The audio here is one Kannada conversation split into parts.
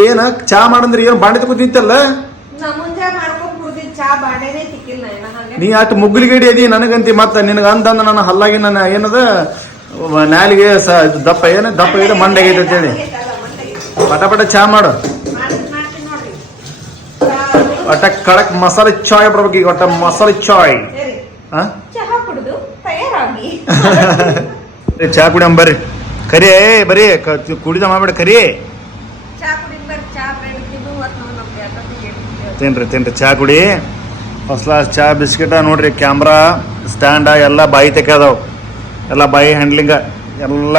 ಏನ ಚಾ ಮಾಡಂದ್ರಿ ಏನ್ ಬಾಂಡೆ ತಗೋ ನಿಂತಲ್ಲ ನಾ ಅಟ್ ಮುಗ್ಲಿಗಡಿ ಅದಿ ನನಗಂತಿ ಮತ್ತ ನಿನಗ ಅಂತಂದ ನನ್ನ ಹಲ್ಲಾಗಿ ನನ್ನ ಏನದ? ನಾಲಿಗೆ ದಪ್ಪ ಏನ? ದಪ್ಪ ಇದೆ ಮಂಡೆ ಇದೆ ಅಂತೇಳಿ. ಪಟ ಪಟ ಚಾ ಮಾಡು. ಒಟ್ಟ ಕಡಕ್ ಮಸಾಲೆ ಚಾಯ್ ಬರ್ಬೇಕು ಈಗ ಒಟ್ಟ ಮಸಾಲೆ ಚಾಯ್. ಚಾ ಕುಡಿಯಂ ಬರ್ರಿ ಕರಿ ಬರೀ ಕುಡಿದ ಮಾಡ್ಬೇಡ ಕರಿ ಚಾ ಕುಡಿದ್ ಬರ್ರಿ, ಚಾ ಬ್ರೆಡ್ ತಿನ್ನು ಮತ್ತ್ ನಾವು ನಮ್ಗೆ ಯಾಕಂದ್ರೆ ಹೇಳ್ತೀವಿ. ತಿನ್ರಿ ತಿನ್ರಿ. ಚಾ ಕುಡಿ. ಕ್ಲಾಸ್ ಚಾ, ಬಿಸ್ಕಿಟ ನೋಡ್ರಿ, ಕ್ಯಾಮ್ರಾ, ಸ್ಟ್ಯಾಂಡ, ಎಲ್ಲ ಬಾಯಿ ತೆಕ್ಕದಾವ ಎಲ್ಲ ಬಾಯಿ ಹ್ಯಾಂಡ್ಲಿಂಗ, ಎಲ್ಲ?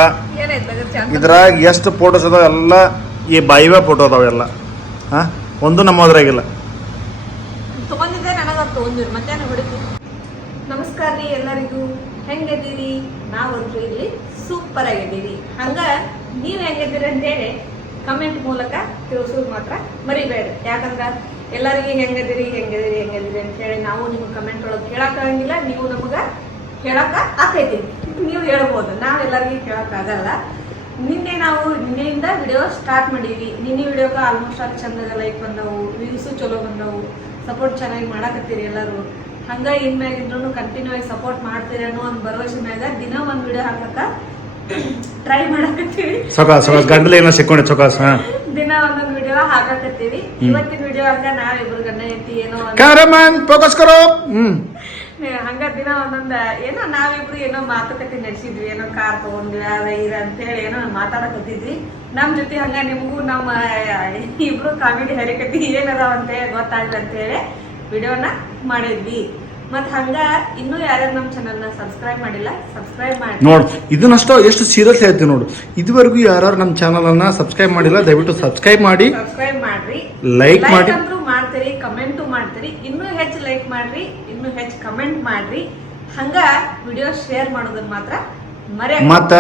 ಇದ್ರಾಗ ಎಷ್ಟು ಫೋಟೋಸ್ ಅದಾವ, ಎಲ್ಲ ಈ ಬಾಯಿವೆ ಫೋಟೋ ಅದಾವ ಎಲ್ಲ. ಒಂದು ನಮ್ಮ ಅದ್ರಾಗಿಲ್ಲ. ನನಗ ತಗೊಂಡಿರ್ ಮಧ್ಯಾಹ್ನ ಹೊಡಿತು. ನಮಸ್ಕಾರ ರೀ ಎಲ್ಲರಿಗೂ. ಹೆಂಗದೀರಿ ನಾವಂತೂ ಇಲ್ಲಿ ಸೂಪರ್ ಆಗಿದ್ದೀವಿ ಹಂಗ ನೀವ್ ಹೆಂಗಿದ್ದೀರಿ ಅಂತೇಳಿ ಕಮೆಂಟ್ ಮೂಲಕ ತಿಳಿಸೋದು ಮಾತ್ರ ಮರಿಬೇಡ. ಯಾಕಂದ್ರ ಎಲ್ಲರಿಗೂ ಹೆಂಗದಿರಿ ಹೆಂಗದಿರಿ ಹೆಂಗದಿರಿ ಅಂತ ಹೇಳಿ ನಾವು ನಿಮ್ಗೆ ಕಮೆಂಟ್ ಒಳಗೆ ಕೇಳಕ್ಕಾಗಂಗಿಲ್ಲ ನೀವು ನಮಗೆ ಕೇಳಕ್ಕೆ ಆಕೈತಿ ನೀವು ಹೇಳ್ಬೋದು. ನಾವು ಎಲ್ಲರಿಗೂ ಕೇಳಕ್ ಆಗಲ್ಲ. ನಿನ್ನೆ ನಾವು ನಿನ್ನೆಯಿಂದ ವಿಡಿಯೋ ಸ್ಟಾರ್ಟ್ ಮಾಡೀವಿ ನಿನ್ನೆ ವಿಡಿಯೋಗ ಆಲ್ಮೋಸ್ಟ್ ಆಗಿ ಚಂದದ ಲೈಕ್ ಬಂದವು ವ್ಯೂಸು ಚಲೋ ಬಂದವು. ಸಪೋರ್ಟ್ ಚೆನ್ನಾಗಿ ಮಾಡಕತ್ತೀರಿ ಎಲ್ಲರೂ. ಹಂಗ ಇನ್ಮ್ಯಾಗಿದ್ರು ಕಂಟಿನ್ಯೂ ಆಗಿ ಸಪೋರ್ಟ್ ಮಾಡ್ತೀರಿ ಅನ್ನೋ ಒಂದು ಭರವಸೆ ಮ್ಯಾಗ ದಿನ ಒಂದು ವಿಡಿಯೋ ಹಾಕಕ್ಕ ಟ್ರೈ ಮಾಡಕತ್ತೀವಿ. ಸೊಕಾಸ್ ಸೊಕಾಸ್ ಗಂಡಲ ಏನೋ ಸಿಕ್ಕೊಂಡೆ ಸೊಕಾಸ್ ಹಾ ದಿನ ಒಂದೊಂದು ವಿಡಿಯೋ ಹಾಕಕತ್ತೀವಿ. ಇವತ್ತಿನ ವಿಡಿಯೋ ಹಂಗ ಇಬ್ರು ಗಂಡ ಐತಿ ಏನೋ ಕ್ಯಾರಮನ್ ಫೋಕಸ್ ಕರೋ. ಹ್ಮ್. ಹಂಗ ದಿನ ಒಂದೊಂದ ಏನೋ ನಾವಿಬ್ರು ಏನೋ ಮಾತುಕತೆ ನಡೆಸಿದ್ವಿ ಏನೋ ಕಾರ್ ತಗೊಂಡ್ವಿ ಅದ ಇದ ಅಂತೇಳಿ ಏನೋ ಮಾತಾಡಕತ್ತಿದ್ವಿ. ನಮ್ ಜೊತೆ ಹಂಗ ನಿಮಗೂ ನಮ್ಮ ಇಬ್ರು ಕಾಮಿಡಿ ಹರಿಕತಿ ಏನದಾವ ಅಂತೇಳಿ ಗೊತ್ತಾಗ್ಲಿ ಅಂತೇಳಿ ವಿಡಿಯೋನ ಮಾಡಿದ್ವಿ. ಮತ್ ಹಂಗ ಇನ್ನೂ ಯಾರ್ಯಾರು ನಮ್ಮ ಚಾನಲ್ನ ಸಬ್ಸ್ಕ್ರೈಬ್ ಮಾಡಿಲ್ಲ ಸಬ್ಸ್ಕ್ರೈಬ್ ಮಾಡಿ. ನೋಡು ಇದನ್ನಷ್ಟು ಎಷ್ಟು ಸೀರಿಯಸ್ ಹೇಳ್ತೀವಿ ನೋಡು. ಇದುವರೆಗೂ ಯಾರು ನಮ್ಮ ಚಾನಲ್ ಅನ್ನ ಸಬ್ಸ್ಕ್ರೈಬ್ ಮಾಡಿಲ್ಲ ದಯವಿಟ್ಟು ಸಬ್ಸ್ಕ್ರೈಬ್ ಮಾಡಿ. ಸಬ್ಸ್ಕ್ರೈಬ್ ಮಾಡ್ರಿ. ಲೈಕ್ ಮಾಡಿ. ಅಂದ್ರೂ ಮಾಡ್ತೀರಿ ಕಮೆಂಟು ಮಾಡ್ತೀರಿ. ಇನ್ನೂ ಹೆಚ್ಚು ಲೈಕ್ ಮಾಡ್ರಿ ಇನ್ನು ಹೆಚ್ಚು ಕಮೆಂಟ್ ಮಾಡ್ರಿ. ಹಂಗ ವಿಡಿಯೋ ಶೇರ್ ಮಾಡೋದನ್ನ ಮಾತ್ರ ಮತ್ತ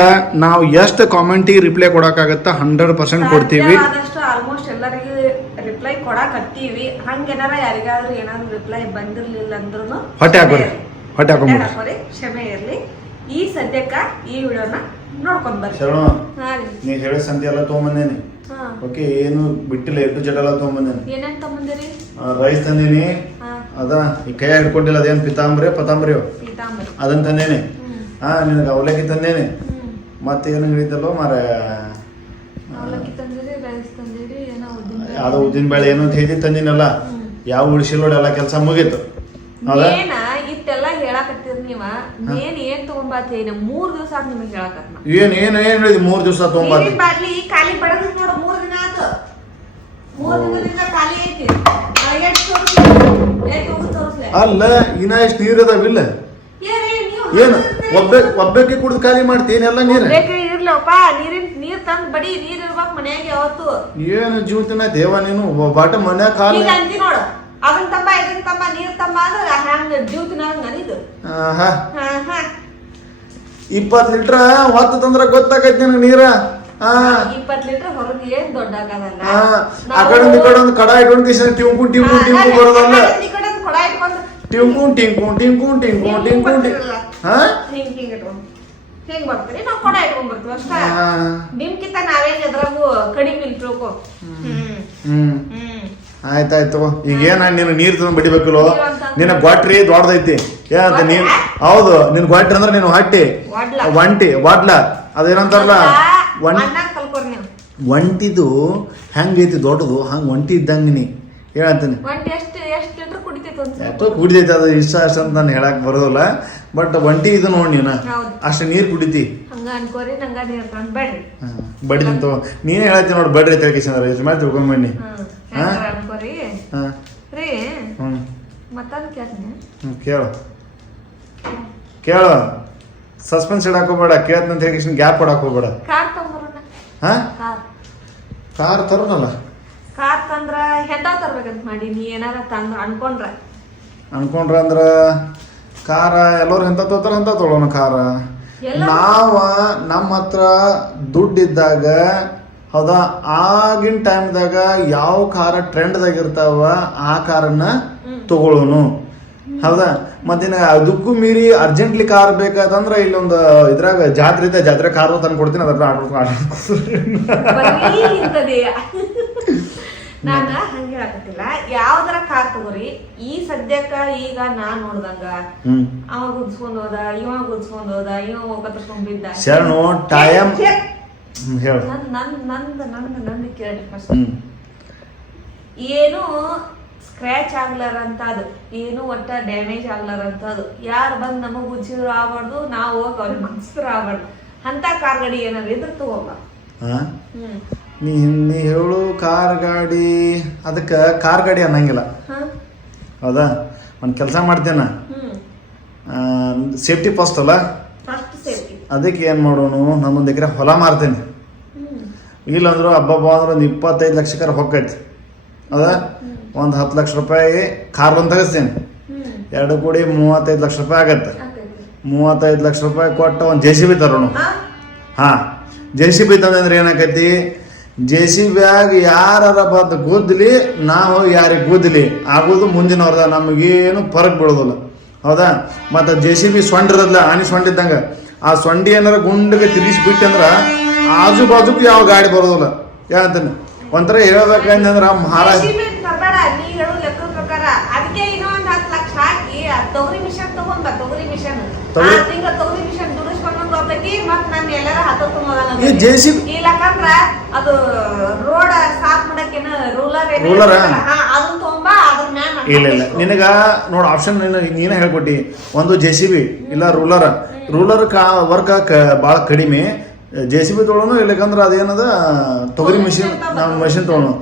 ನಾವು ಎಷ್ಟು ಕಾಮೆಂಟಿಗೆ ರಿಪ್ಲೈ ಕೊಡಕ್ಕಾಗತ್ತ ಹಂಡ್ರೆಡ್ ಪರ್ಸೆಂಟ್ ಕೊಡ್ತೀವಿ. ಆದಷ್ಟು ಆಲ್ಮೋಸ್ಟ್ ಎಲ್ಲರಿಗೂ ಕೊಡಾಕತ್ತೀವಿ ಹಂಗೇನಾರ ಯಾರಿಗಾದ್ರೂ ಏನಾದ್ರು ರಿಪ್ಲೈ ಬಂದಿರ್ಲಿಲ್ಲ ಅಂದ್ರೂ ಹೊಟ್ಟೆ ಹಾಕೋರಿ. ಹೊಟ್ಟೆ ಹಾಕೋರಿ ಕ್ಷಮೆ ಇರಲಿ. ಈ ಸದ್ಯಕ್ಕ ಈ ವಿಡಿಯೋನ ನೋಡ್ಕೊಂಡ್ ಬರ್ರಿ. ಶರಣ ಹಾ ರೀ. ನೀ ಹೇಳೋ ಸಂತಿ ಎಲ್ಲ ತೊಗೊಂಬಂದೇನಿ. ಹಾ. ಓಕೆ ಏನು ಬಿಟ್ಟಿಲ್ಲ ಎಟ್ಟು ಜಡ ಎಲ್ಲ ತೊಗೊಂಬಂದೇನಿ. ಏನೇನ್ ತೊಗೊಂಬಂದಿರಿ? ರೈಸ್ ತಂದೇನಿ. ಹಾ. ಅದ ಈ ಕೈ ಹಿಡ್ಕೊಂಡಿಲ್ಲ ಅದೇನ್ ಪಿತಾಂಬ್ರಿ ಪತಾಂಬ್ರಿ. ಅದನ್ ಅದನ್ನ ತಂದೇನಿ ಹಾ ನಿನಗೆ ಅವಲಕ್ಕಿ ತಂದೇನಿ. ಮತ್ತೆ ಮತ್ತೇನು ಹೇಳಿದ್ದಲ್ಲೋ ಮಾರ ಅವಲಕ್ಕಿ ತಂದಿರಿ. ಅದು ಉದ್ದಿನ ಬೇಳೆ ಏನು ಅಂತ ಹೇಳಿ ತಂದಿನಲ್ಲ ಯಾವ ಉಳಿಸಿ ನೋಡಿ ಎಲ್ಲ ಕೆಲಸ ಮುಗೀತು. ಹೌದಾ? ಏನ ಇಷ್ಟೆಲ್ಲ ಹೇಳಾಕತ್ತೀರಿ ನೀವ. ಮೇನ್ ಏನ್ ತಗೊಂಬಾತ ಏನ ಮೂರ್ ದಿವಸ ಆತ್ ನಿಮಗೆ ಹೇಳಾಕತ್ ನಾ. ಏನ್ ಏನ್ ಏನ್ ಹೇಳಿದ್ವಿ ಮೂರ್ ದಿವಸ ತೊಗೊಂಬಾತಿ? ಬಾಟ್ಲಿ ಖಾಲಿ ಬಡದ್ ನೋಡು ಮೂರ್ ದಿನ ಆತು. ಮೂರ್ ದಿನದಿಂದ ಖಾಲಿ ಐತಿ. ಅಲ್ಲ ಇನ್ನ ಎಷ್ಟ್ ನೀರ್ ಅದಾವಿಲ್ಲ ಏನ್ ಒಬ್ಬ ಏನು ಒಬ್ಬೆ ಒಬ್ಬಕ್ಕೆ ಕುಡ್ದು ಖಾಲಿ ಮಾಡ್ತೀನಿ ಎಲ್ಲ ನೀರ್? ಇರ್ಲಪ್ಪ ನೀರಿನ್ ನೀರ್ ತಂದ್ ಬಡಿ ನೀರ್ ಇರ್ಬೇಕ್ ಮನ್ಯಾಗ ಯಾವತ್ತು. ಏನು ಜೀವತಿನ ದೇವ ನೀನು ಬಾಟ ಮನ್ಯಾಗ ಕಾಲ ಈಗ ಅಂತಿ ನೋಡು ಅದನ್ ತಂಬ ಇದನ್ ತಂಬ ನೀರ್ ತಂಬ ಅಂದ್ರ ಹಂಗ ಜೀವತಿನ ನನಿದು. ಆಹಾ. ಹಾ ಹಾ ಇಪ್ಪತ್ ಲೀಟ್ರ ಹೊತ್ತು ತಂದ್ರ ಗೊತ್ತಾಗೈತಿ ನಿನಗೆ ನೀರ? ಹಾ ಇಪ್ಪತ್ ಲೀಟರ್ ಹೊರಗೆ ಏನ್ ದೊಡ್ಡ ಆಗಲ್ಲ ಹಾ ಆ ಕಡೆ ಈ ಕಡೆ ಒಂದು ಕಡ ಇಟ್ಕೊಂಡು ಕಿಶನ್ ಟಿಂಕು ಟಿಂಕು ಟಿಂಕು ಬರೋದಲ್ಲ. ಕೊಡ ಇಟ್ಕೊಂಡು ಟಿಂಕು ಟಿಂಕು ಟಿಂಕು ಟಿಂಕು ಟಿಂಕು ಟಿಂಕು ಹಾ? ಹಿಂಗ್ ಹಿಂಗ್ ಇಟ್ಕೊಂಡು. ಹಿಂಗ್ ಬರ್ತೀರಿ ನಾವ್ ಕೊಡ ಇಟ್ಕೊಂಡ್ ಬರ್ತೀವಿ ಅಷ್ಟ. ನಿಮ್ಕಿಂತ ನಾವೇನ್ ಎದ್ರಾಗು ಕಡಿಮೆ ತಿಳ್ಕೊ ಹ್ಮ್. ಆಯ್ತಾಯ್ತು ಈಗ ಏನ ನೀನು ನೀರ್ ತಂದು ಬಡಿಬೇಕಲ್ಲ? ನಿನ್ನ ಗೊಟ್ರಿ ದೊಡ್ಡದೈತಿ. ಏನಂತ ನೀನ್ ಹೌದು ನಿನ್ ಗೊಟ್ರಿ ಅಂದ್ರೆ ನೀನು ಹಟ್ಟಿ. ಒಂಟಿ ವಡ್ಲ. ಅದೇನಂತಾರಲ್ಲ? ಒಂಟಿದು ಹೆಂಗೈತಿ ದೊಡ್ಡದು? ಹಂಗ ಒಂಟಿ ಇದ್ದಂಗ ನೀ ಹೇಳಂತೀನಿ? ಕುಡಿದೈತಿ ಅದು ಇಷ್ಟ ಅಂತ ನಾನು ಹೇಳಕ್ ಬರೋದಿಲ್ಲ. ಬಟ್ ಒಂಟಿ ಇದು ನೋಡಿ ನೀನು. ಅಷ್ಟು ನೀರು ಕುಡಿತಿ. ಬಡ್ರಿ. ಅಂತ ಬಡಿ ನಿಂತು ನೀನೇ ಹೇಳತ್ತಿ ನೋಡಿ ಬಡ್ರಿ ತಿಳ್ಕೇಶಂದ್ರ ಮಾಡಿ ತಿಳ್ಕೊಂಡ್ ಬನ್ನಿ. ಕೇಳು. ಕೇಳು. ಸಸ್ಪೆನ್ಸ್ ಇಡಕ್ ಹೋಗ್ಬೇಡ ಕೇಳ್ತಂತ ಹೇಳಿ ಗ್ಯಾಪ್ ಕೊಡಕ್ ಹೋಗ್ಬೇಡ. ಕಾರ್ ತರೋನಲ್ಲ? ಕಾರ್ ತಂದ್ರ ಹೆಂಡ ತರ್ಬೇಕಂತ ಮಾಡಿ ನೀ ಏನಾರ ತಂದ್ರ ಅನ್ಕೊಂಡ್ರ. ಅನ್ಕೊಂಡ್ರ ಅಂದ್ರ ಕಾರ ಎಲ್ಲರೂ ಎಂತ ತೋತಾರ ಅಂತ ತೊಗೊಳೋಣ ಖಾರ. ನಾವ ನಮ್ಮ ಹತ್ರ ದುಡ್ಡಿದ್ದಾಗ ಹೌದಾ? ಆಗಿನ ಟೈಮ್ದಾಗ ಯಾವ ಕಾರ ಟ್ರೆಂಡ್ದಾಗ ಇರ್ತಾವ ಆ ಕಾರನ್ನ ತಗೊಳ್ಳೋನು ಹೌದಾ? ಮತ್ತಿನ ಅದಕ್ಕೂ ಮೀರಿ ಅರ್ಜೆಂಟ್ಲಿ ಕಾರ್ ಬೇಕಾದಂದ್ರೆ ಇಲ್ಲೊಂದು ಇದ್ರಾಗ ಜಾತ್ರೆ ಇದೆ ಜಾತ್ರೆ ಕಾರ್ ತಂದು ಕೊಡ್ತೀನಿ ಅದ್ರ ಆರ್ಡರ್ ನಾನ ಹಂಗ ಹೇಳಕತ್ತಿಲ್ಲ ಯಾವ್ದರ ಕಾರ್ ತಗೋರಿ? ಈ ಸದ್ಯಕ್ಕ ಈಗ ನಾನ್ ನೋಡ್ದಂಗ. ಅವ ಗುದ್ಸ್ಕೊಂಡ್ ಹೋದ ಇವ ಗುದ್ಸ್ಕೊಂಡ್ ಹೋದ ಇವ ಒಕ್ಕತ್ಕೊಂಡ್ ಬಿದ್ದ. ಶರಣು ಟೈಮ್. ಹ್ಮ್ ಹೇಳು. ನನ್ ನನ್ ನಂದ್ ನಂದ್ ನಂದ್ ಕೇಳಿ ಫಸ್ಟ್ ಏನು ಸ್ಕ್ರ್ಯಾಚ್ ಆಗ್ಲಾರಂತ ಅದು. ಏನು ಒಟ್ಟ ಡ್ಯಾಮೇಜ್ ಆಗ್ಲಾರಂತ ಅದು. ಯಾರು ಬಂದ್ ನಮಗ್ ಗುಜ್ಜಿದ್ರು ಆಗ್ಬಾರ್ದು ನಾವು ಹೋಗಿ ಅವ್ರಿಗೆ ಗುಜ್ಸಿದ್ರು ಆಗ್ಬಾರ್ದು. ಅಂತ ಕಾರ್ ಗಡಿ ಏನಾದ್ರು ಇದ್ರೆ ತಗೋಬ ಹ್ಮ್. ನೀ ನೀ ಹೇಳು ಕಾರ್ ಗಾಡಿ ಅದಕ್ಕೆ ಕಾರ್ ಗಾಡಿ ಅನ್ನಂಗಿಲ್ಲ. ಹೌದಾ? ಒಂದು ಕೆಲಸ ಮಾಡ್ತೇನೆ. ಸೇಫ್ಟಿ ಫಸ್ಟ್ ಅಲ್ಲ? ಅದಕ್ಕೆ ಏನು ಮಾಡೋನು? ನಮ್ಮೊಂದು ಎಕರೆ ಹೊಲ ಮಾರ್ತೇನೆ. ಇಲ್ಲಾಂದ್ರೆ ಹಬ್ಬಬ್ಬ ಹಬ್ಬ ಅಂದ್ರೆ ಒಂದು ಇಪ್ಪತ್ತೈದು ಲಕ್ಷಕ್ಕಾರ ಹೊಕ್ಕೈತಿ ಹೌದಾ? ಒಂದು ಹತ್ತು ಲಕ್ಷ ರೂಪಾಯಿ ಕಾರ್ ಒಂದು ತಗಸ್ತೇನೆ. ಎರಡು ಕೂಡಿ ಮೂವತ್ತೈದು ಲಕ್ಷ ರೂಪಾಯಿ ಆಗತ್ತೆ. ಮೂವತ್ತೈದು ಲಕ್ಷ ರೂಪಾಯಿ ಕೊಟ್ಟು ಒಂದು ಜೆ ಸಿ ಬಿ ತರೋಣ? ಹಾಂ. ಜೆ ಸಿ ಬಿ ತಂದ್ರೆ ಏನಾಕೈತಿ? ಜೆ ಸಿ ಬ್ಯಾಗ್ ಯಾರ ಬಂದು ಗುದ್ದಲಿ ನಾವು ಯಾರಿಗೆ ಗುದ್ದಲಿ ಆಗೋದು ಮುಂದಿನವ್ರದ ನಮಗೇನು ಫರಕ್ ಬೀಳೋದಿಲ್ಲ. ಹೌದಾ? ಮತ್ತು ಜೆ ಸಿ ಬಿ ಸೊಂಡ ಇರೋದಿಲ್ಲ ಆನಿ ಸೊಂಡ ಇದ್ದಂಗೆ ಆ ಸೊಂಡಿ ಏನಾರ ಗುಂಡಿಗೆ ತಿರುಗಿಸ್ಬಿಟ್ಟಂದ್ರೆ ಆಜು ಬಾಜುಕ್ಕೆ ಯಾವ ಗಾಡಿ ಬರೋದಿಲ್ಲ. ಯಾಕಂತಾನೆ ಒಂಥರ ಹೇಳ್ಬೇಕಂದ್ರೆ ಮಹಾರಾಜ್ JCB ಈ JCB ಇಲ್ಲಕಂದ್ರ ಅದು ರೋಡ್ ಸಾಫ್ ಮಾಡಕ್ಕೇನ ರೂಲರ್ ಆ? ಅದನ್ನ ತಗೊಂಬ ಅದ್ರ ಮ್ಯಾಲ ಇಲ್ಲ ಇಲ್ಲ. ನಿನಗ ನೋಡು ಆಪ್ಷನ್ ನೀನೇ ಹೇಳ್ಕೊಟ್ಟಿ. ಒಂದು ಜೆ ಸಿ ಬಿ ಇಲ್ಲ ರೂಲರ್ ರೂಲರ್ ಕಾ ವರ್ಕ್ ಭಾಳ ಕಡಿಮೆ. ಜೆ ಸಿ ಬಿ ತೊಗೊಳೋನು ಇಲ್ಲಕಂದ್ರೆ ಅದೇನದ ತೊಗರಿ ಮಿಷಿನ್ ನಾವು ಮಷಿನ್ ತೊಗೊಳೋನು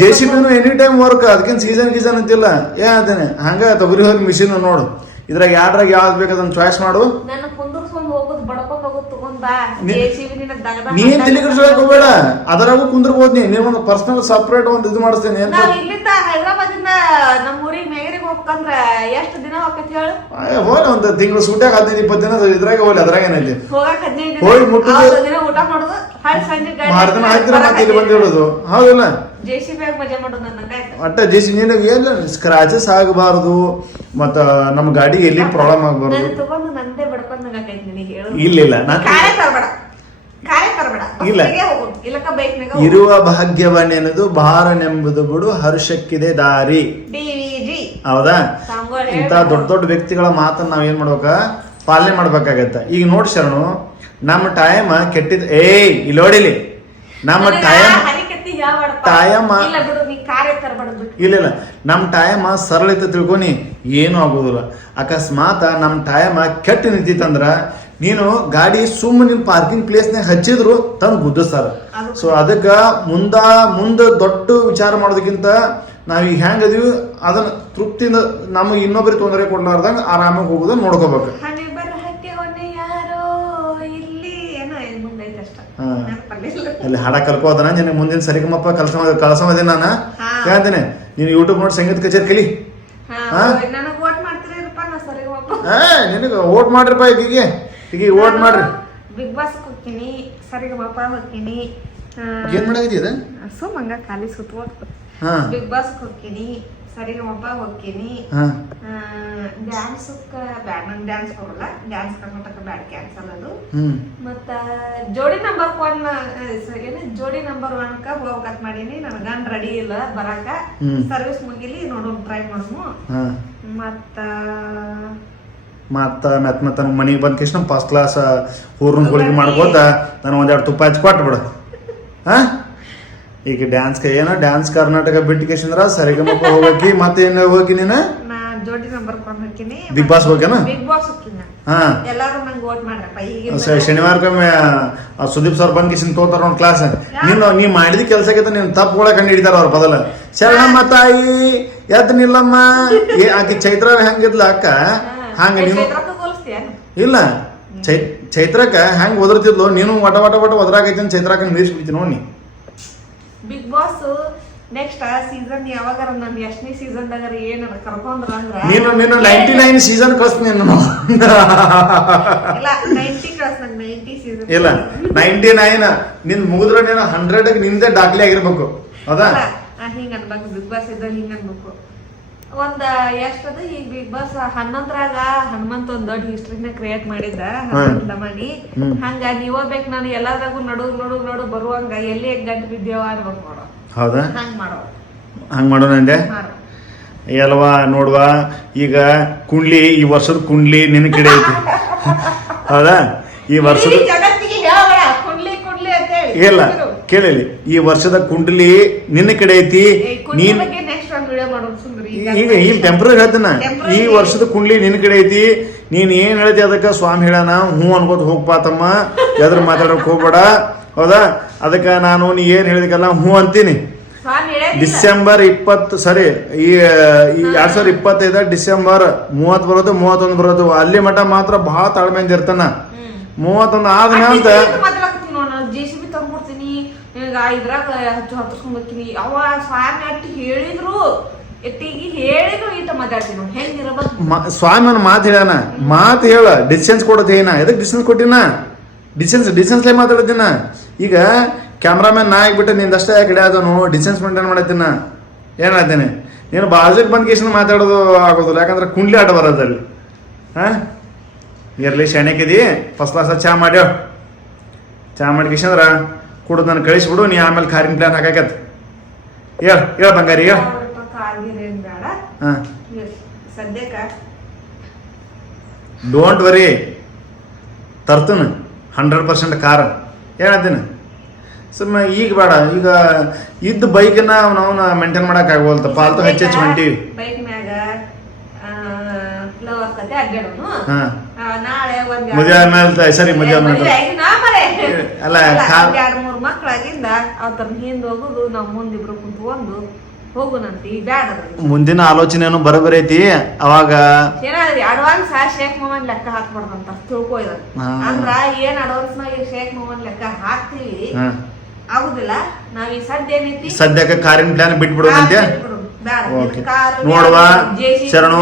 ಜೆ ಸಿ ಬಿನು ಎನಿ ಟೈಮ್ ವರ್ಕ್ ಅದಕ್ಕೆ ಸೀಸನ್ ಗೀಸನ್ ಅಂತಿಲ್ಲ. ಏನಂತೇನೆ ಹಂಗ ತೊಗರಿ ಹೋಗಿ ಮಿಷಿನ್ ನೋಡು. ಇದ್ರಾಗ ಯಾರ್ದ್ರಾಗ ಯಾವ್ದು ಬೇಕು ಅದನ್ನ ಚಾಯ್ಸ್ ಮಾಡು ನನ್ನ ಕುಂದರ್ಸ್ಕೊಂಡ್ ಹೋಗುದು ಬಡ್ಕೊಂಡ್ ಹೋಗುದು ತಗೊಂಡ್ ಬಾ ನೀ- ಜೆಸಿಬಿ ನಿನಗ್ ದಗದ ನೀನ್ ತಲೆ ಕೆಡಿಸ್ಕೊಳಕ್ ಹೋಗ್ಬೇಡ. ಅದರಾಗೂ ಕುಂದ್ರಬಹುದು ನೀ ನೀನು ಒಂದು ಪರ್ಸನಲ್ ಸಪ್ರೇಟ್ ಒಂದು ಇದು ಮಾಡಿಸ್ತೇನೆ ಅಂತ. ಇಲ್ಲಿಂದ ಹೈದರಾಬಾದ್ ನಮ್ಮ ಊರಿಗೆ ಮೇಗರಿಗೆ ಹೋಗ್ಬೇಕಂದ್ರ ಎಷ್ಟು ದಿನ ಹೋಗ್ತೈತಿ ಹೇಳು? ಹೋಗ್ಲಿ ಒಂದು ತಿಂಗಳು ಸೂಟ್ಯಾಗ ಹದಿನೈದು ಇಪ್ಪತ್ತು ದಿನ ಇದ್ರಾಗ ಹೋಗ್ಲಿ ಅದ್ರಾಗ ಏನೈತಿ ಹೋಗಕ್ ಹದಿನೈದು ಹೋಗಿ ಮುಟ್ಟು ಅವತ್ತು ದಿನ ಊಟ ಮಾಡುದು. ಮಾರ್ದನ ಹಾಕಿದ್ರೆ ಮತ್ತೆ ಇಲ್ಲಿ ಬಂದು ಹೇಳೋದು. ಹೌದಲ್ಲ? ಒಟ್ಟ ಜೆಸಿ ನಿನಗೆ ಏನು ಸ್ಕ್ರಾಚಸ್ ಆಗಬಾರ್ದು. ಮತ್ತ ನಮ್ಮ ಗಾಡಿ ಎಲ್ಲಿ ಪ್ರಾಬ್ಲಮ್ ಆಗಬಾರ್ದು ನಾನು ತಗೊಂಡು ನಂದೇ ಬಡ್ಕೊಂಡ್ ನಂಗಾಕೈತಿ ನಿನಗೆ ಹೇಳು ಇಲ್ಲ ಇಲ್ಲ ನಾನು ಕಾರೇ ತರಬೇಡ. ಕಾರೇ ತರಬೇಡ. ಇಲ್ಲ. ಹೋಗೋದು ಇಲ್ಲಕ ಬೈಕ್ನಾಗ ಇರುವ ಭಾಗ್ಯವನ್ನೆನದು ಭಾರನೆಂಬುದು ಬಿಡು ಹರ್ಷಕ್ಕಿದೆ ದಾರಿ. ಹೌದಾ? ಇಂಥ ದೊಡ್ಡ ದೊಡ್ಡ ವ್ಯಕ್ತಿಗಳ ಮಾತನ್ನ ನಾವ್ ಏನ್ ಮಾಡ್ಬೇಕ? ಪಾಲನೆ ಮಾಡ್ಬೇಕಾಗತ್ತ. ಈಗ ನೋಡಿ ಶರಣು ನಮ್ಮ ಟೈಮ್ ಕೆಟ್ಟಿದ್ ಏಯ್ ಇಲ್ಲಿ ನೋಡಿಲಿ ನಮ್ಮ ಟೈಮ್ ಟೈಮ್ ಇಲ್ಲ ಇಲ್ಲ ನಮ್ಮ ಟೈಮ್ ಸರಳ ಇತ್ತು ತಿಳ್ಕೊನಿ ಏನು ಆಗೋದಿಲ್ಲ. ಅಕಸ್ಮಾತ್ ನಮ್ಮ ಟೈಮ್ ಕೆಟ್ಟ ನಿಂತಿತ್ತಂದ್ರ ನೀನು ಗಾಡಿ ಸುಮ್ಮನೆ ನಿನ್ ಪಾರ್ಕಿಂಗ್ ಪ್ಲೇಸ್ನಾಗ ಹಚ್ಚಿದ್ರು ತಂದು ಗುದ್ದಿಸ್ತಾರ ಸರ್. ಸೊ ಅದಕ್ಕ ಮುಂದ ಮುಂದ ದೊಡ್ಡ ವಿಚಾರ ಮಾಡೋದಕ್ಕಿಂತ ನಾವು ಈಗ ಹೆಂಗ್ ಅದೀವಿ ಅದನ್ನ ತೃಪ್ತಿಯಿಂದ ನಮಗೆ ಇನ್ನೊಬ್ಬರಿಗೆ ತೊಂದರೆ ಕೊಡ್ಲಾರ್ದಂಗ ಆರಾಮಾಗಿ ಹೋಗೋದನ್ನ ನೋಡ್ಕೋಬೇಕು. ಅಲ್ಲಿ ಹಾಡ ಕಲ್ಕೋದನ ನಿನಗೆ ಮುಂದಿನ ಸರಿಗಮಪ್ಪ ಕಲ್ಸ ಕಳ್ಸೋದಿನ ನಾನು. ಹೇಳ್ತೇನೆ ನೀನು ಯೂಟ್ಯೂಬ್ ನೋಡಿ ಸಂಗೀತ ಕಚೇರಿ ಕಲಿ ಹಾ, ನಿನಗೆ ಓಟ್ ಮಾಡ್ರಿಪ್ಪ ಈಗಿಗೆ ಈಗ ಓಟ್ ಮಾಡ್ರಿ. ಬಿಗ್ ಬಾಸ್ ಹೋಗ್ತೀನಿ ಸರಿಗಮಪ ಹೋಗ್ತೀನಿ ಏನ್ ಮಾಡಿದೆ ಸುಮ್ ಹಂಗ ಖಾಲಿ ಸುತ್ತ ಹಾ. ಬಿಗ್ ಬಾಸ್ ಹೋಗ್ತೀನಿ ಸರಿಗಮಪ ಹೋಗ್ತೀನಿ ಹಾ. ಡ್ಯಾನ್ಸ್ ಬ್ಯಾಡ್ ನಂಗೆ ಡ್ಯಾನ್ಸ್ ಬರಲ್ಲ. ಡ್ಯಾನ್ಸ್ ಕರ್ನಾಟಕ ಬ್ಯಾಡ್ ಕ್ಯಾನ್ಸಲ್ ಅದು. ಹ್ಮ್. ಮತ್ತ ಜೋಡಿ ನಂಬರ್ ಒನ್ ಏನು ಜೋಡಿ ನಂಬರ್ ಒನ್ ಕ ಹೋಗಕ್ ಮಾಡೀನಿ. ನನ್ ಗಂಡ ರೆಡಿ ಇಲ್ಲ ಬರಾಕ. ಸರ್ವಿಸ್ ಮುಗಿಲಿ ನೋಡೋಣ ಟ್ರೈ ಮಾಡೋಣ. ಹಾ. ಮತ್ತ ಮತ್ತೆ ಮತ್ ಮತ್ತ ಮನೆಗೆ ಬಂದ ತಕ್ಷಣ ಫಸ್ಟ್ ಕ್ಲಾಸ್ ಹೂರ್ನ ಹೋಳಿಗೆ ಮಾಡ್ಕೋತ ನಾನು ಒಂದೆರಡು ತುಪ್ಪ ಹಚ್ಚಿ ಕೊಟ್ಬಿಡು. ಹಾಂ ಈಗ ಡ್ಯಾನ್ಸ್ ಏನೋ? ಡ್ಯಾನ್ಸ್ ಕರ್ನಾಟಕ ಬಿಟ್ಟು ಕೇಶಂದ್ರ ಸರಿಗಮಪ್ಪ ಹೋಗಕ್ಕೆ ಮತ್ತೆ ಏನ್ ಹೋಗಿ ನೀನು? ಬಿಗ್ ಬಾಸ್ ಹೋಗ್ಯಾನ? ಹಾ. ಶನಿವಾರಕ್ಕೊಮ್ಮೆ ಸುದೀಪ್ ಸರ್ ಬಂದ್ ಕಿಶನ್ ತೋತಾರ ಒಂದು ಕ್ಲಾಸ್ ನೀನು ನೀ ಮಾಡಿದ ಕೆಲಸಕ್ಕೆ ನೀನು ತಪ್ಪುಗಳ ಕಂಡು ಹಿಡಿತಾರ ಅವ್ರ ಬದಲ. ಶರಣಮ್ಮ ತಾಯಿ ಎದ್ ನಿಲ್ಲಮ್ಮ. ಆಕಿ ಚೈತ್ರ ಹೆಂಗಿದ್ಲ ಅಕ್ಕ? ಹಂಗ ನೀನು ಹೋಲಿಸ್ತೀಯ? ಇಲ್ಲ. ಚೈ ಚೈತ್ರಕ್ಕ ಹೆಂಗ್ ಒದರ್ತಿದ್ಲು? ನೀನು ವಟ ವಟ ವಟ ಒದರಾಕೈತಿ ಚೈತ್ರಕ್ಕ ನಿಲ್ಲಿಸ್ಬಿಡ್ತಿ ನೋಡಿ ಬಿಗ್ ಬಾಸ್ ನೆಕ್ಸ್ಟ್ ಸೀಸನ್ ಯಾವಾಗಾರ ನನ್ ಎಷ್ಟನೇ ಸೀಸನ್ ಏನಾರ ಕರ್ಕೊಂಡ್ರ ಅಂದ್ರ ನೀನು ನೀನು ನೈಂಟಿ ನೈನ್ ಸೀಸನ್ ಕಳ್ಸ್ತೀನಿ ನೀನು. ಇಲ್ಲ ನೈಂಟಿ ಕ್ಲಾಸ್ ನಂಗೆ ನೈಂಟಿ ಸೀಸನ್ ಇಲ್ಲ ನೈಂಟಿ ನೈನ್ ನಿನ್ ಮುಗಿದ್ರೆ ನೀನು ಹಂಡ್ರೆಡ್ ನಿಂದೆ ದಾಖಲೆ ಆಗಿರ್ಬೇಕು. ಹೌದಾ? ಹಿಂಗ ಅನ್ಬೇಕು ಬಿಗ್ ಬಾಸ್ ಇದ್ದ ಹಿಂಗ ಅನ್ಬೇಕು. ಒಂದ ಎಷ್ಟದ ಈಗ ಬಿಗ್ ಬಾಸ್ ಹನ್ನೊಂದ್ರಾಗ ಹನುಮಂತ ಒಂದ್ ದೊಡ್ಡ ಹಿಸ್ಟ್ರಿನ ಕ್ರಿಯೇಟ್ ಮಾಡಿದ್ದ ಮಾಡಿ ಹಂಗಾಗಿ ಹಂಗ ನೀವ್ ಬೇಕು ನಾನು ಎಲ್ಲಾದ್ರಾಗು ನಡು ನಡು ನಡು ಬರುವಂಗ ಎಲ್ಲಿ ಗಂಟು ಬಿದ್ದೇವ ಅನ್ಬೇಕು ನೋಡು. ಹೌದಾ? ಹಂಗ್ ಮಾಡೋ. ಹಂಗ ಮಾಡೋಣ ಅಂದೆ ಎಲ್ವಾ ನೋಡುವ ಈಗ ಕುಂಡ್ಲಿ ಈ ವರ್ಷದ ಕುಂಡ್ಲಿ ನಿನ್ನ ಕಡೆ ಐತಿ. ಹೌದಾ? ಈ ವರ್ಷದ ಇಲ್ಲ ಕೇಳಿಲಿ ಈ ವರ್ಷದ ಕುಂಡ್ಲಿ ನಿನ್ನ ಕಡೆ ಐತಿ. ನೀನ್ ವಿಡಿಯೋ ಮಾಡೋದು ಸುಂದ್ರಿ. ಈಗ ಈ ಟೆಂಪ್ರರಿ ಹೇಳ್ತಾನ ಈ ವರ್ಷದ ಕುಂಡ್ಲಿ ನಿನ್ ಕಡೆ ಐತಿ. ನೀನ್ ಏನ್ ಹೇಳ್ತಿ ಅದಕ್ಕ ಸ್ವಾಮಿ ಹೇಳಾನ ಹ್ಞೂ ಅನ್ಕೋತ ಹೋಗ್ಪಾ ತಮ್ಮ. ಎದ್ರ ಮಾತಾಡಕ್ ಹೋಗ್ಬೇಡ. ಹೌದಾ? ಅದಕ್ಕ ನಾನು ನೀ ಏನ್ ಹೇಳಿದಕ್ಕಲ್ಲ ಹ್ಞೂ ಅಂತೀನಿ. ಡಿಸೆಂಬರ್ ಇಪ್ಪತ್ತು ಸರಿ ಈ ಎರಡ್ ಸಾವಿರದ ಇಪ್ಪತ್ತೈದ ಡಿಸೆಂಬರ್ ಮೂವತ್ ಬರೋದು ಮೂವತ್ತೊಂದು ಬರೋದು ಅಲ್ಲಿ ಮಠ ಮಾತ್ರ ಬಹಳ ತಾಳ್ಮೆಯಿಂದ ಇರ್ತಾನ. ಮೂವತ್ತೊಂದು ಆದ ಅಂತ ನಾನು. ಜೆ ಸಿ ಬಿ ತಗೊಂಡ್ಬಿಡ್ತೀನಿ ಈಗ ಇದ್ರಾಗ ಹಚ್ಚು ಹತ್ತಿಸ್ಕೊಂಡ್ಬರ್ತೀನಿ ಅವ ಸ್ವಾಮಿ ಅಟ್ಟಿ ಹೇಳಿದ್ರು. ಎಟ್ಟಿಗೆ ಹೇಳಿದ್ರು ಈತ ಮಾತಾಡ್ತೀನಿ ನೋಡ್ ಹೆಂಗಿರಬೇಕು ಮ- ಸ್ವಾಮಿ ಅವ್ನ ಮಾತು ಹೇಳಾನ ಮಾತು ಹೇಳ ಡಿಸ್ಟೆನ್ಸ್ ಕೊಡೋದೇನ ಏನ? ಎದಕ್ ಡಿಸ್ಟೆನ್ಸ್ ಕೊಟ್ಟಿನ? ಡಿಸ್ಟೆನ್ಸ್ ಡಿಸ್ಟೆನ್ಸ್ಲೇ ಮಾತಾಡೋದಿನ ಈಗ ಕ್ಯಾಮ್ರಾಮನ್ ನಾ ಆಗ್ಬಿಟ್ಟು ನಿಂದಷ್ಟೇ ಯಾಕೆ ಅದನು ಡಿಸ್ಟೆನ್ಸ್ ಮೇಂಟೈನ್ ಮಾಡತ್ತೀನ? ಏನು ಹೇಳ್ತೇನೆ ನೀನು ಬಾಜುಕ್ ಬಂದ್ ಕೇಸಿನ ಮಾತಾಡೋದು ಆಗೋದಿಲ್ಲ, ಯಾಕಂದ್ರೆ ಕುಂಡ್ಲಿ ಆಟ ಬರೋದಲ್ಲಿ ಹಾ? ಇರ್ಲಿ ಶಾಣ್ಯಕಿದಿ ಫಸ್ಟ್ ಕ್ಲಾಸ್ ಚಾ ಮಾಡ್ಯೋ. ಚಾ ಮಾಡ್ಕೇಶಂದ್ರ ಕುಡ್ದು ನಾನು ಕಳಿಸ್ಬಿಡು, ನೀ ಆಮೇಲೆ ಕಾರಿನ ಪ್ಲಾನ್ ಹಾಕಾಕತ್ ಹೇಳ ಹೇಳ ಬಂಗಾರಿ, ಹೇಳ. ಹಾ. ಸದ್ಯಕ್ಕ. ಡೋಂಟ್ ವರಿ ತರ್ತನ. ಹಂಡ್ರೆಡ್ ಪರ್ಸೆಂಟ್ ಕಾರ್ ಹೇಳತ್ತೀನಿ. ಸುಮ್ಮ ಈಗ ಬೇಡ. ಈಗ ಇದ್ದ ಬೈಕನ್ನ ನಾವು ಮೇಂಟೈನ್ ಮಾಡಕ್ ಆಗವಲ್ತ ಪಾಲ್ತು ಹೆಚ್ಚು ಹೆಚ್ಚು ಹೊಂಟಿವಿ. ಬೈಕ್ ಮ್ಯಾಗ ಅಡ್ಡಾಡೋನು ನಾಳೆ ಒಂದ್ ಮದುವೆ ಆದ್ಮೇಲೆ ಸರಿ ಮದುವೆ ಆದ್ಮೇಲೆ. ಅಲ್ಲ, ಎರಡ್ ಮೂರ್ ಮಕ್ಳಾಗಿಂದ ಅವ್ರ ಹಿಂದೆ ಹೋಗುದು ನಾವ್ ಮುಂದಿಬ್ರು ಕುಂತ್ಕೊಂಡು. ಹೋಗುನಂತ ಈಗ ಬ್ಯಾಡ. ಮುಂದಿನ ಆಲೋಚನೆನು ಬರೋಬರಿ ಐತಿ ಅವಾಗ ಏನಾದ್ರಿ ಅಡ್ವಾನ್ಸ್ ಆ ಶೇಖ್ ಮೊಹಮ್ಮದ್ ಲೆಕ್ಕ ಹಾಕ್ಬಾರ್ದಂತ ತಿಳ್ಕೊ. ಅಂದ್ರ ಏನ್ ಅಡ್ವಾನ್ಸ್ ನಾಗ ಶೇಖ್ ಮೊಹಮ್ಮದ್ ಲೆಕ್ಕ ಹಾಕ್ತಿವಿ ಆಗುದಿಲ್ಲ. ನಾವ್ ಈ ಸದ್ಯ ಏನೈತಿ? ಸದ್ಯಕ್ಕೆ ಕಾರಿನ ಪ್ಲಾನ್ ಬಿಟ್ಬಿಡೋದಂತೆ ನೋಡುವ, ಶರಣು,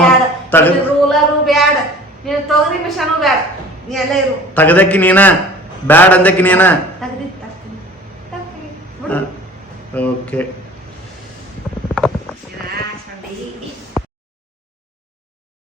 ರೂಲರು ಬ್ಯಾಡ ನೀನ್ ತೊಗರಿ ಮಿಷನು ಬ್ಯಾಡ. ನೀ ಎಲ್ಲ ಇರು. ತಗದಕ್ಕೆ ನೀನ ಬ್ಯಾಡ್ ಅಂದಕ್ಕೆ ನೀನ. ಓಕೆ.